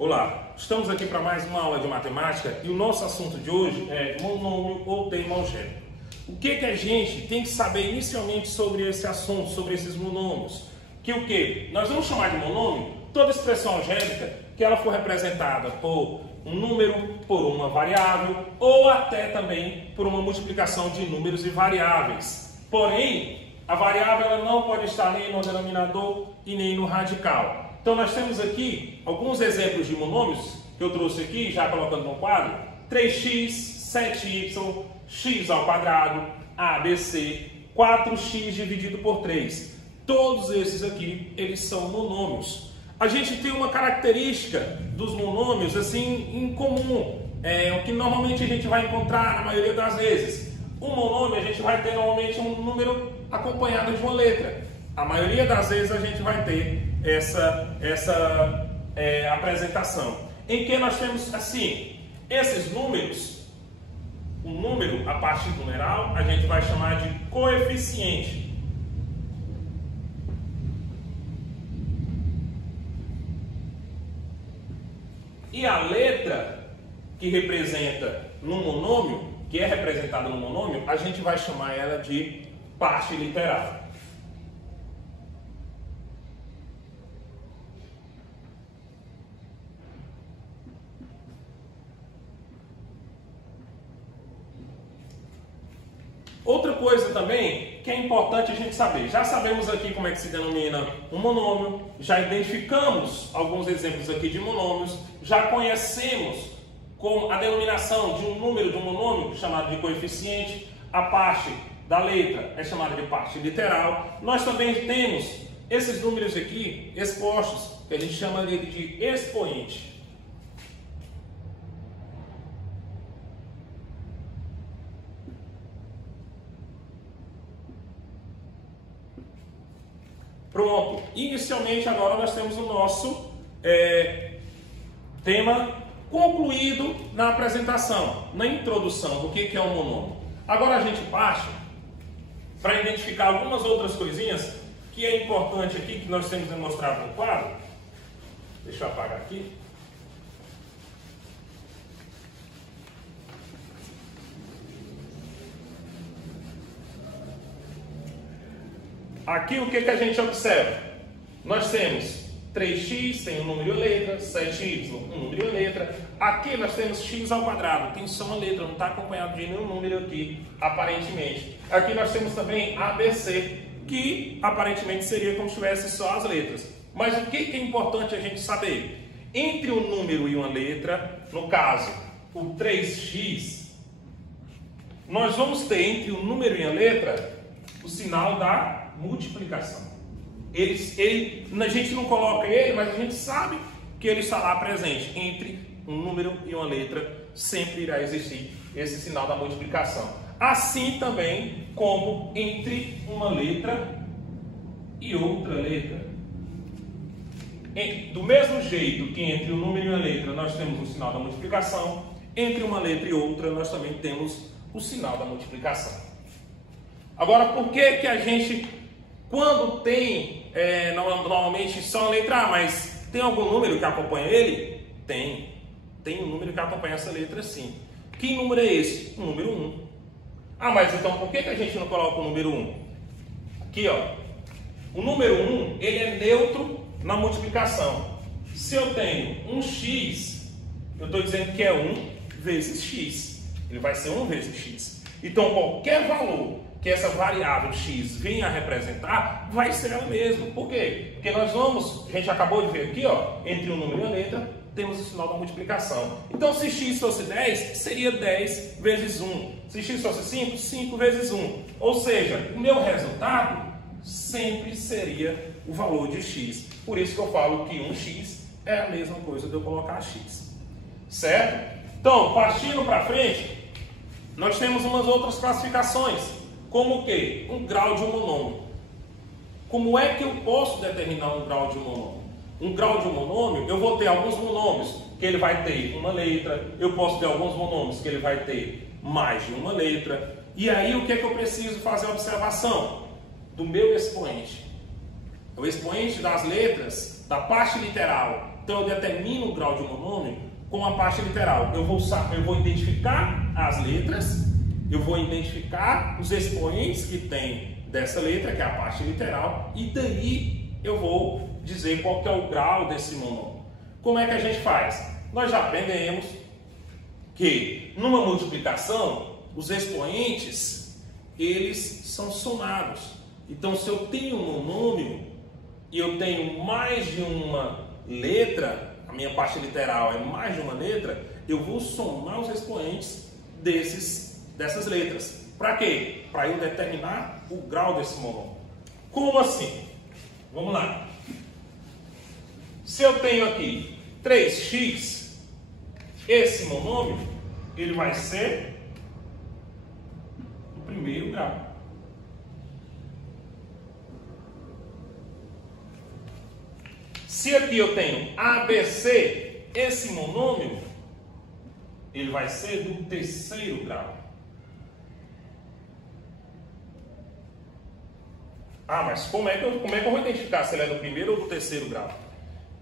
Olá, estamos aqui para mais uma aula de matemática e o nosso assunto de hoje é monômio ou termo algébrico. O que a gente tem que saber inicialmente sobre esse assunto, sobre esses monômios? Nós vamos chamar de monômio toda expressão algébrica que ela for representada por um número, por uma variável ou até também por uma multiplicação de números e variáveis. Porém, a variável ela não pode estar nem no denominador e nem no radical. Então nós temos aqui alguns exemplos de monômios que eu trouxe aqui, já colocando no quadro: 3x, 7y, x ao quadrado, ABC, 4x dividido por 3. Todos esses aqui, eles são monômios. A gente tem uma característica dos monômios assim em comum, o que normalmente a gente vai encontrar na maioria das vezes. Um monômio a gente vai ter normalmente um número acompanhado de uma letra. A maioria das vezes a gente vai ter essa apresentação, em que nós temos assim, esses números, o número, a parte numeral, a gente vai chamar de coeficiente. E a letra que representa no monômio, que é representada no monômio, a gente vai chamar ela de parte literal. Outra coisa também que é importante a gente saber, já sabemos aqui como é que se denomina um monômio, já identificamos alguns exemplos aqui de monômios, já conhecemos como a denominação de um número de um monômio chamado de coeficiente, a parte da letra é chamada de parte literal. Nós também temos esses números aqui expostos, que a gente chama de expoente. Pronto, inicialmente agora nós temos o nosso tema concluído na apresentação, na introdução do que é um monômio. Agora a gente parte para identificar algumas outras coisinhas que é importante aqui, que nós temos demonstrado no quadro. Deixa eu apagar aqui. Aqui o que a gente observa? Nós temos 3x, tem um número e uma letra, 7y, um número e uma letra. Aqui nós temos x ao quadrado, tem só uma letra, não está acompanhado de nenhum número aqui, aparentemente. Aqui nós temos também ABC, que aparentemente seria como se tivesse só as letras. Mas o que é importante a gente saber? Entre um número e uma letra, no caso, o 3x, nós vamos ter entre um número e uma letra o sinal da multiplicação. A gente não coloca ele, mas a gente sabe que ele está lá presente. Entre um número e uma letra sempre irá existir esse sinal da multiplicação. Assim também como entre uma letra e outra letra. Do mesmo jeito que entre um número e uma letra nós temos o sinal da multiplicação, entre uma letra e outra nós também temos o sinal da multiplicação. Agora, por que a gente, quando tem, normalmente só a letra A, mas tem algum número que acompanha ele? Tem um número que acompanha essa letra sim. Que número é esse? O número 1. Ah, mas então por que a gente não coloca o número 1? Aqui, ó. O número 1, ele é neutro na multiplicação. Se eu tenho um x, eu estou dizendo que é 1 vezes x. Ele vai ser 1 vezes x. Então, qualquer valor que essa variável x venha a representar, vai ser ela mesma. Por quê? Porque a gente acabou de ver aqui, ó, entre um número e uma letra, temos o sinal da multiplicação. Então, se x fosse 10, seria 10 vezes 1. Se x fosse 5, 5 vezes 1. Ou seja, o meu resultado sempre seria o valor de x. Por isso que eu falo que 1x é a mesma coisa de eu colocar x. Certo? Então, partindo para frente, nós temos umas outras classificações. Como o quê? Um grau de um monômio. Como é que eu posso determinar um grau de um monômio? Um grau de um monômio, eu vou ter alguns monômios que ele vai ter uma letra, eu posso ter alguns monômios que ele vai ter mais de uma letra. E aí o que eu preciso fazer a observação? Do meu expoente. O expoente das letras, da parte literal, Então eu determino o grau de monômio com a parte literal. Eu vou identificar as letras, eu vou identificar os expoentes que tem dessa letra, que é a parte literal, e daí eu vou dizer qual que é o grau desse monômio. Como é que a gente faz? Nós já aprendemos que numa multiplicação, os expoentes, eles são somados. Então, se eu tenho um monômio e eu tenho mais de uma letra, a minha parte literal é mais de uma letra, eu vou somar os expoentes dessas letras. Para quê? Para eu determinar o grau desse monômio. Como assim? Vamos lá. Se eu tenho aqui 3x, esse monômio, ele vai ser do primeiro grau. Se aqui eu tenho ABC, esse monômio, ele vai ser do terceiro grau. Ah, mas como é que eu vou identificar se ele é do primeiro ou do terceiro grau?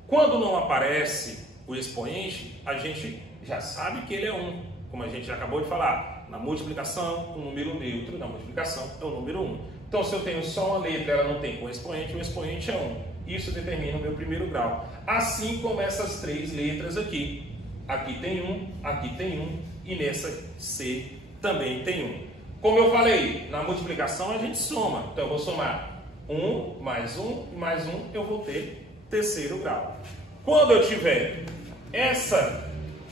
Quando não aparece o expoente, a gente já sabe que ele é 1, como a gente já acabou de falar. Na multiplicação, o número neutro da multiplicação é o número 1. Então, se eu tenho só uma letra, ela não tem coexpoente, o expoente é 1. Isso determina o meu primeiro grau. Assim como essas 3 letras aqui. Aqui tem 1, aqui tem 1 e nessa C também tem 1. Como eu falei, na multiplicação a gente soma. Então, eu vou somar 1 mais 1 e mais 1, eu vou ter terceiro grau. Quando eu tiver essa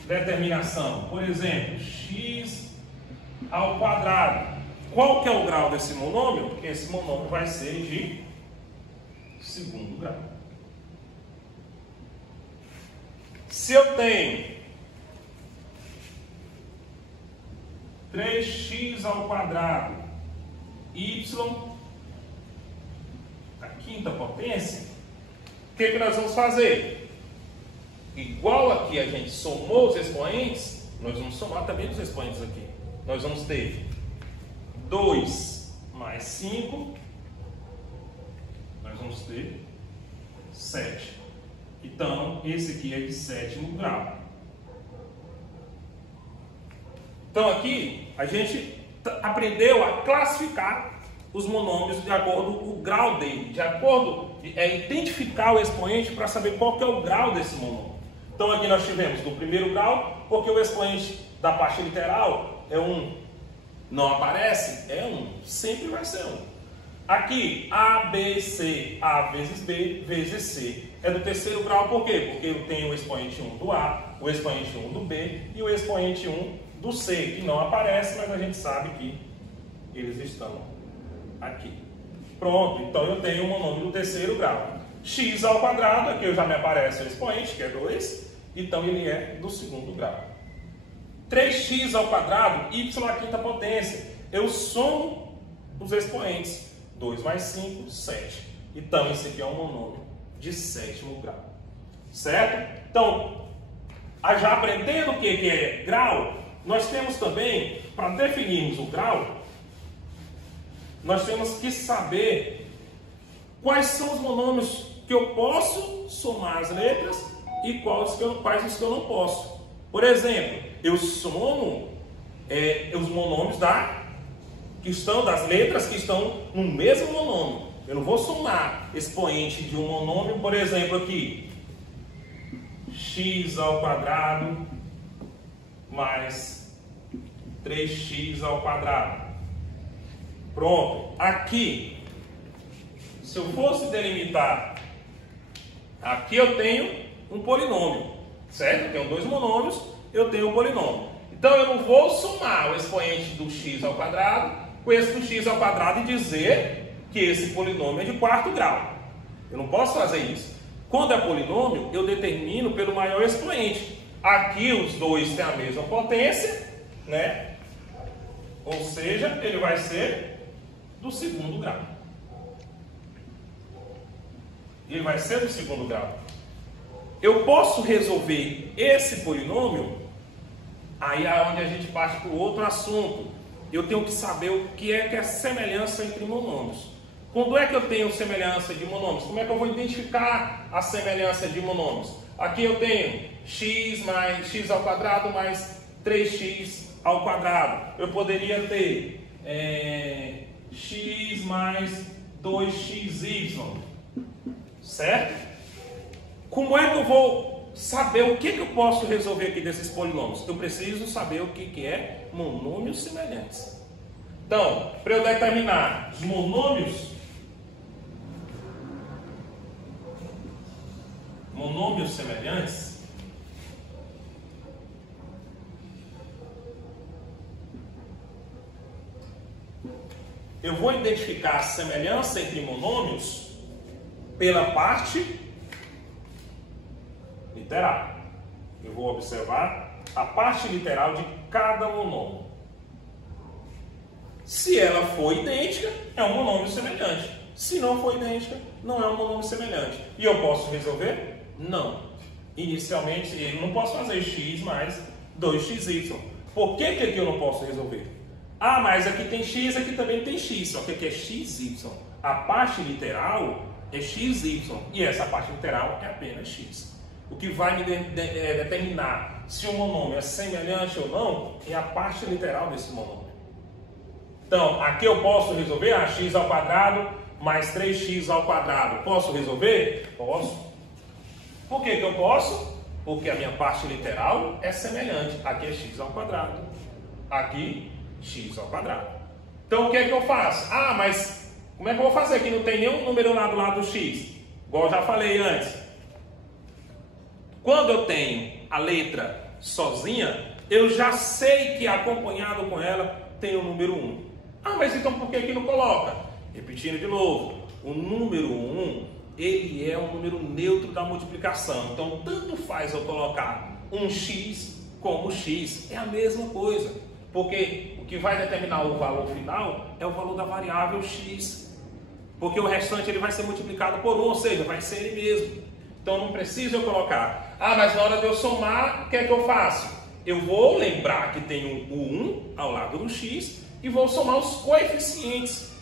determinação, por exemplo, x ao quadrado, qual que é o grau desse monômio? Esse monômio vai ser de segundo grau. Se eu tenho 3x ao quadrado, y, a quinta potência, o que nós vamos fazer? Igual aqui a gente somou os expoentes, nós vamos somar também os expoentes aqui. Nós vamos ter 2 mais 5, nós vamos ter 7. Então, esse aqui é de sétimo grau. Então, aqui a gente aprendeu a classificar os monômios de acordo com o grau dele, de acordo identificar o expoente para saber qual que é o grau desse monômio. Então aqui nós tivemos do primeiro grau, porque o expoente da parte literal é 1. Não aparece? É 1. Sempre vai ser 1. Aqui, A, B, C, A vezes B, vezes C. É do terceiro grau, por quê? Porque eu tenho o expoente 1 do A, o expoente 1 do B e o expoente 1 do C, que não aparece, mas a gente sabe que eles estão aqui. Pronto, então eu tenho um monômio do terceiro grau. X ao quadrado, aqui já me aparece o expoente, que é 2, então ele é do segundo grau. 3x ao quadrado, y à quinta potência. Eu somo os expoentes. 2 mais 5, 7. Então esse aqui é um monômio de sétimo grau. Certo? Então, já aprendendo o que é grau, nós temos também, para definirmos o grau, nós temos que saber quais são os monômios que eu posso somar as letras e quais os que eu não posso. Por exemplo, eu somo os monômios das letras que estão no mesmo monômio. Eu não vou somar expoente de um monômio, por exemplo, aqui, x ao quadrado mais 3x ao quadrado. Pronto. Aqui, se eu fosse delimitar, aqui eu tenho um polinômio, certo? Eu tenho 2 monômios, eu tenho um polinômio. Então eu não vou somar o expoente do x ao quadrado com esse do x ao quadrado e dizer que esse polinômio é de quarto grau. Eu não posso fazer isso. Quando é polinômio, eu determino pelo maior expoente. Aqui os dois têm a mesma potência, né? Ou seja, ele vai ser do segundo grau. Ele vai ser do segundo grau. Eu posso resolver esse polinômio, aí é onde a gente parte para o outro assunto. Eu tenho que saber o que é semelhança entre monômios. Quando é que eu tenho semelhança de monômios? Como é que eu vou identificar a semelhança de monômios? Aqui eu tenho x mais x ao quadrado mais 3x ao quadrado. Eu poderia ter x mais 2xy, certo? Como é que eu vou saber o que eu posso resolver aqui desses polinômios? Eu preciso saber o que é monômios semelhantes. Então, para eu determinar os monômios semelhantes, eu vou identificar a semelhança entre monômios pela parte literal. Eu vou observar a parte literal de cada monômio. Se ela for idêntica, é um monômio semelhante. Se não for idêntica, não é um monômio semelhante. E eu posso resolver? Não. Inicialmente, eu não posso fazer x mais 2xy. Por que aqui eu não posso resolver? Ah, mas aqui tem x, aqui também tem x. Só que aqui é xy. A parte literal é xy. E essa parte literal é apenas x. O que vai me determinar se um monômio é semelhante ou não é a parte literal desse monômio. Então, aqui eu posso resolver x ao quadrado mais 3x ao quadrado. Posso resolver? Posso. Por que eu posso? Porque a minha parte literal é semelhante. Aqui é x ao quadrado. Aqui, x ao quadrado. Então, o que é que eu faço? Ah, mas como é que eu vou fazer? Aqui não tem nenhum número lá do lado do x. Igual eu já falei antes. Quando eu tenho a letra sozinha, eu já sei que acompanhado com ela tem o número 1. Ah, mas então por que aqui não coloca? Repetindo de novo, o número 1, ele é um número neutro da multiplicação. Então, tanto faz eu colocar um x como x. É a mesma coisa. Porque o que vai determinar o valor final é o valor da variável x. Porque o restante ele vai ser multiplicado por 1, ou seja, vai ser ele mesmo. Então, não preciso eu colocar. Ah, mas na hora de eu somar, o que é que eu faço? Eu vou lembrar que tem o 1 ao lado do x e vou somar os coeficientes.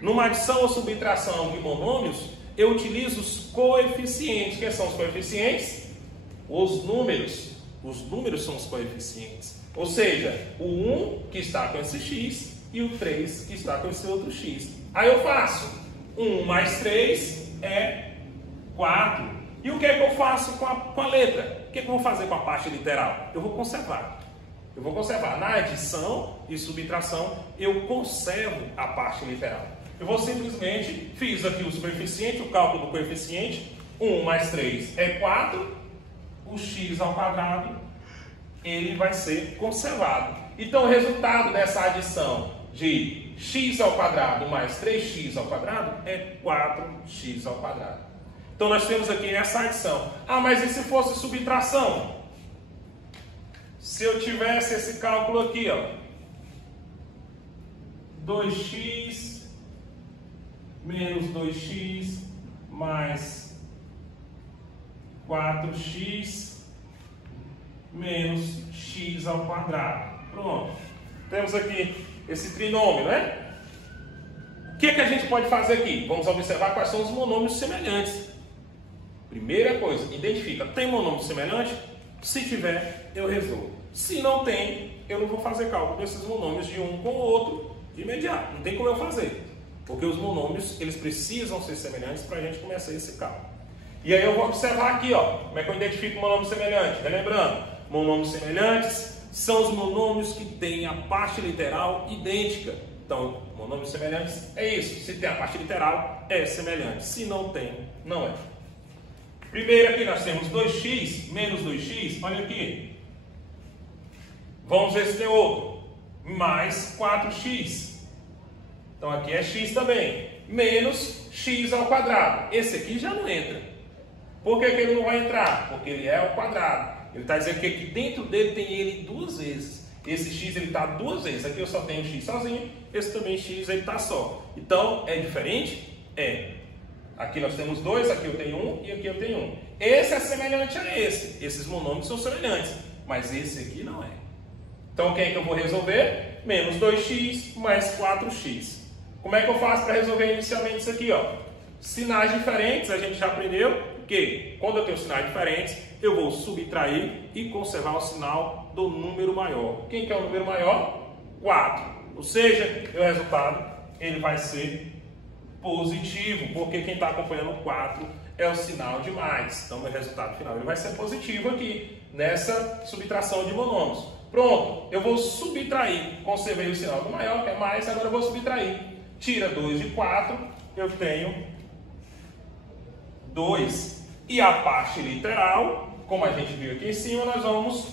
Numa adição ou subtração de monômios, eu utilizo os coeficientes. Quem são os coeficientes? Os números. Os números são os coeficientes. Ou seja, o 1 que está com esse x e o 3 que está com esse outro x. Aí eu faço 1 mais 3 é 4. E o que é que eu faço com a letra? O que é que eu vou fazer com a parte literal? Eu vou conservar. Eu vou conservar. Na adição e subtração, eu conservo a parte literal. Eu vou simplesmente, fiz aqui os coeficientes, o cálculo do coeficiente. 1 mais 3 é 4. O x ao quadrado, ele vai ser conservado. Então, o resultado dessa adição de x ao quadrado mais 3x ao quadrado é 4x ao quadrado. Então, nós temos aqui essa adição. Ah, mas e se fosse subtração? Se eu tivesse esse cálculo aqui, ó, 2x menos 2x mais 4x menos x ao quadrado. Pronto. Temos aqui esse trinômio, né? O que a gente pode fazer aqui? Vamos observar quais são os monômios semelhantes. Primeira coisa, identifica, tem monômio semelhante? Se tiver, eu resolvo. Se não tem, eu não vou fazer cálculo desses monômios de um com o outro de imediato. Não tem como eu fazer. Porque os monômios, eles precisam ser semelhantes para a gente começar esse cálculo. E aí eu vou observar aqui, ó, como é que eu identifico o monômio semelhante. Relembrando, monômios semelhantes são os monômios que têm a parte literal idêntica. Então, monômios semelhantes é isso. Se tem a parte literal, é semelhante. Se não tem, não é. Primeiro aqui nós temos 2x menos 2x, olha aqui. Vamos ver se tem outro. Mais 4x. Então aqui é x também. Menos x ao quadrado. Esse aqui já não entra. Por que ele não vai entrar? Porque ele é ao quadrado. Ele está dizendo que aqui dentro dele tem ele duas vezes. Esse x ele está duas vezes. Aqui eu só tenho x sozinho. Esse também x ele está só. Então é diferente? É. Aqui nós temos 2, aqui eu tenho 1 e aqui eu tenho 1. Esse é semelhante a esse. Esses monômios são semelhantes. Mas esse aqui não é. Então quem é que eu vou resolver? Menos 2x mais 4x. Como é que eu faço para resolver inicialmente isso aqui? Ó? Sinais diferentes, a gente já aprendeu que quando eu tenho sinais diferentes, eu vou subtrair e conservar o sinal do número maior. Quem que é o número maior? 4. Ou seja, o resultado ele vai ser positivo, porque quem está acompanhando o 4 é o sinal de mais. Então, meu resultado final ele vai ser positivo aqui, nessa subtração de monômios. Pronto, eu vou subtrair, conservei o sinal do maior, que é mais, agora eu vou subtrair. Tira 2 de 4, eu tenho 2. E a parte literal, como a gente viu aqui em cima, nós vamos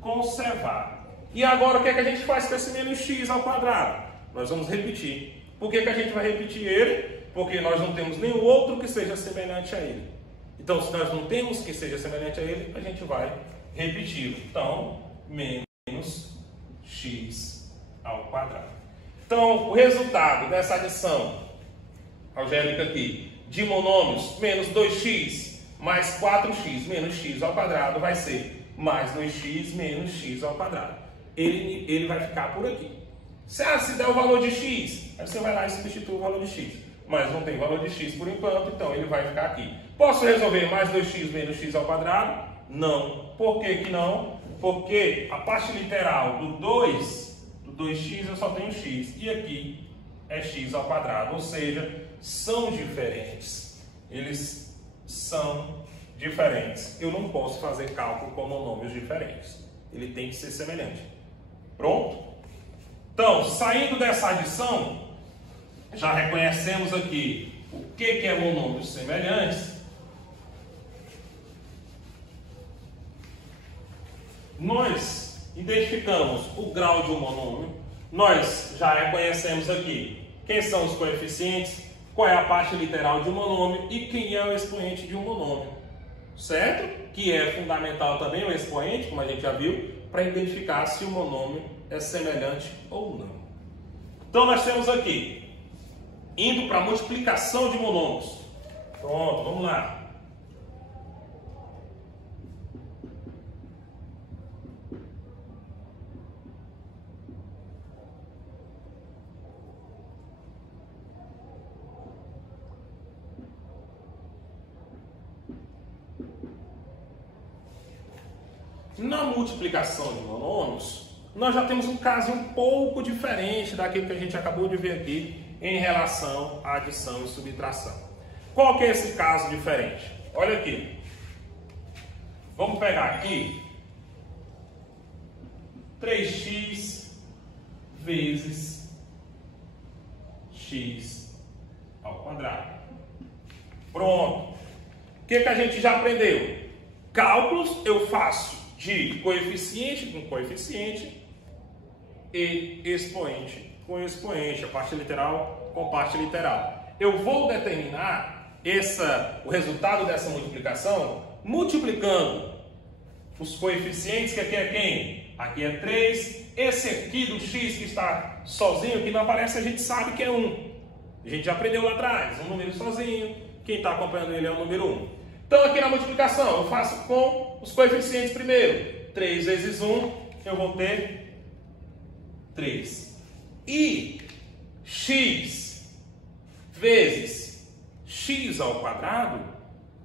conservar. E agora o que é que a gente faz com esse menos x ao quadrado? Nós vamos repetir. Por que a gente vai repetir ele? Porque nós não temos nenhum outro que seja semelhante a ele. Então, se nós não temos que seja semelhante a ele, a gente vai repetir. Então, menos x ao quadrado. Então, o resultado dessa adição algébrica aqui, de monômios, menos 2x mais 4x menos x ao quadrado, vai ser mais 2x menos x ao quadrado. Ele vai ficar por aqui. Se der o valor de x, aí você vai lá e substitui o valor de x. Mas não tem valor de x por enquanto, então ele vai ficar aqui. Posso resolver mais 2x menos x ao quadrado? Não. Por que que não? Porque a parte literal do 2x eu só tenho x. E aqui é x ao quadrado. Ou seja, são diferentes. Eles são diferentes. Eu não posso fazer cálculo com monômios diferentes. Ele tem que ser semelhante. Pronto? Então, saindo dessa adição, já reconhecemos aqui o que é monômios semelhantes. Nós identificamos o grau de um monômio. Nós já reconhecemos aqui quem são os coeficientes, qual é a parte literal de um monômio e quem é o expoente de um monômio. Certo? Que é fundamental também o expoente, como a gente já viu, para identificar se o monômio é semelhante ou não. Então nós temos aqui, indo para a multiplicação de monômios. Pronto, vamos lá. Na multiplicação de monômios, nós já temos um caso um pouco diferente daquilo que a gente acabou de ver aqui em relação à adição e subtração. Qual que é esse caso diferente? Olha aqui. Vamos pegar aqui 3x vezes x ao quadrado. Pronto. O que a gente já aprendeu? Cálculos eu faço de coeficiente com coeficiente e expoente com expoente, a parte literal com parte literal. Eu vou determinar o resultado dessa multiplicação multiplicando os coeficientes, que aqui é quem? Aqui é 3. Esse aqui do x que está sozinho, que não aparece, a gente sabe que é 1. A gente já aprendeu lá atrás, um número sozinho. Quem está acompanhando ele é o número 1. Então, aqui na multiplicação, eu faço com os coeficientes primeiro. 3 vezes 1, eu vou ter 3. E x vezes x ao quadrado,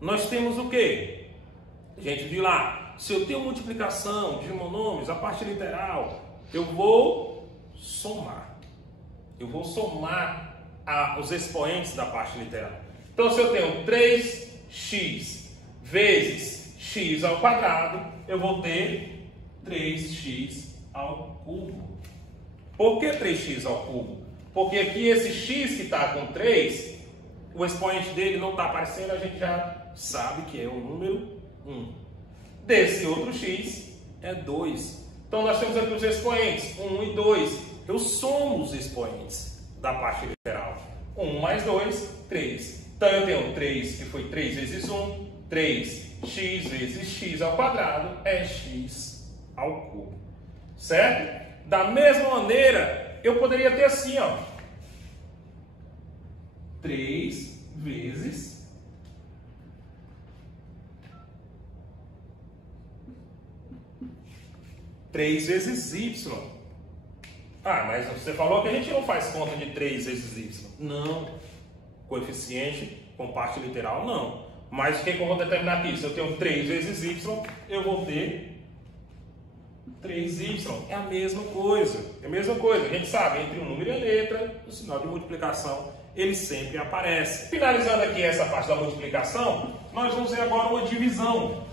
nós temos o quê? A gente viu lá, se eu tenho multiplicação de monômios, a parte literal, eu vou somar. Eu vou somar os expoentes da parte literal. Então, se eu tenho 3x vezes x ao quadrado, eu vou ter 3x ao cubo. Por que 3x ao cubo? Porque aqui esse x que está com 3, o expoente dele não está aparecendo, a gente já sabe que é o número 1. Desse outro x é 2. Então nós temos aqui os expoentes, 1 e 2. Eu somo os expoentes da parte literal. 1 mais 2, 3. Então eu tenho 3, que foi 3 vezes 1, 3x vezes x ao quadrado é x ao cubo. Certo? Da mesma maneira, eu poderia ter assim, ó. 3 vezes 3 vezes y. Ah, mas você falou que a gente não faz conta de 3 vezes y. Não. Coeficiente com parte literal, não. Mas o que eu vou determinar aqui? Se eu tenho 3 vezes y, eu vou ter 3y. É a mesma coisa. É a mesma coisa. A gente sabe, entre um número e a letra, o sinal de multiplicação, ele sempre aparece. Finalizando aqui essa parte da multiplicação, nós vamos ver agora uma divisão.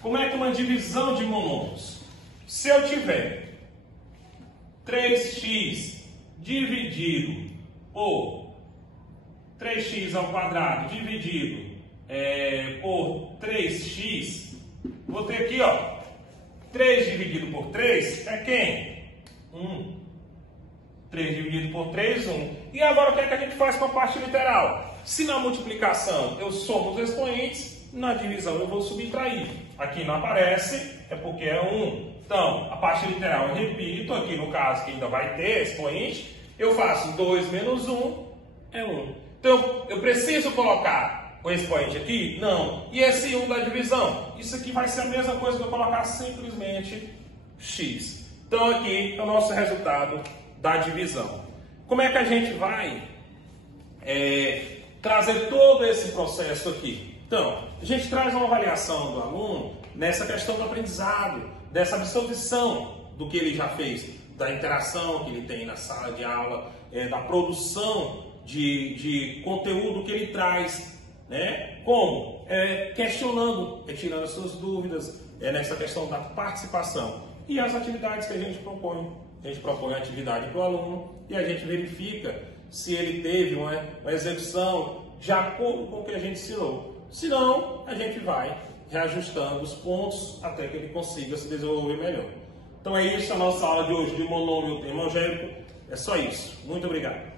Como é que uma divisão de monômios? Se eu tiver 3x dividido por 3x ao quadrado dividido por 3x, vou ter aqui, ó, 3 dividido por 3 é quem? 1. 3 dividido por 3, 1. E agora o que é que a gente faz com a parte literal? Se na multiplicação eu somo os expoentes, na divisão eu vou subtrair. Aqui não aparece, é porque é 1. Então, a parte literal eu repito, aqui no caso que ainda vai ter expoente, eu faço 2 menos 1 é 1. Então, eu preciso colocar o expoente aqui? Não. E esse 1 da divisão? Isso aqui vai ser a mesma coisa que eu colocar simplesmente x. Então, aqui é o nosso resultado da divisão. Como é que a gente vai trazer todo esse processo aqui? Então, a gente traz uma avaliação do aluno nessa questão do aprendizado, dessa absorção do que ele já fez, da interação que ele tem na sala de aula, da produção de conteúdo que ele traz, né? Como? Questionando, tirando as suas dúvidas, nessa questão da participação. E as atividades que a gente propõe. A gente propõe a atividade para o aluno e a gente verifica se ele teve uma execução de acordo com o que a gente ensinou. Se não, a gente vai reajustando os pontos até que ele consiga se desenvolver melhor. Então é isso a nossa aula de hoje de monômio termogénico. É só isso. Muito obrigado.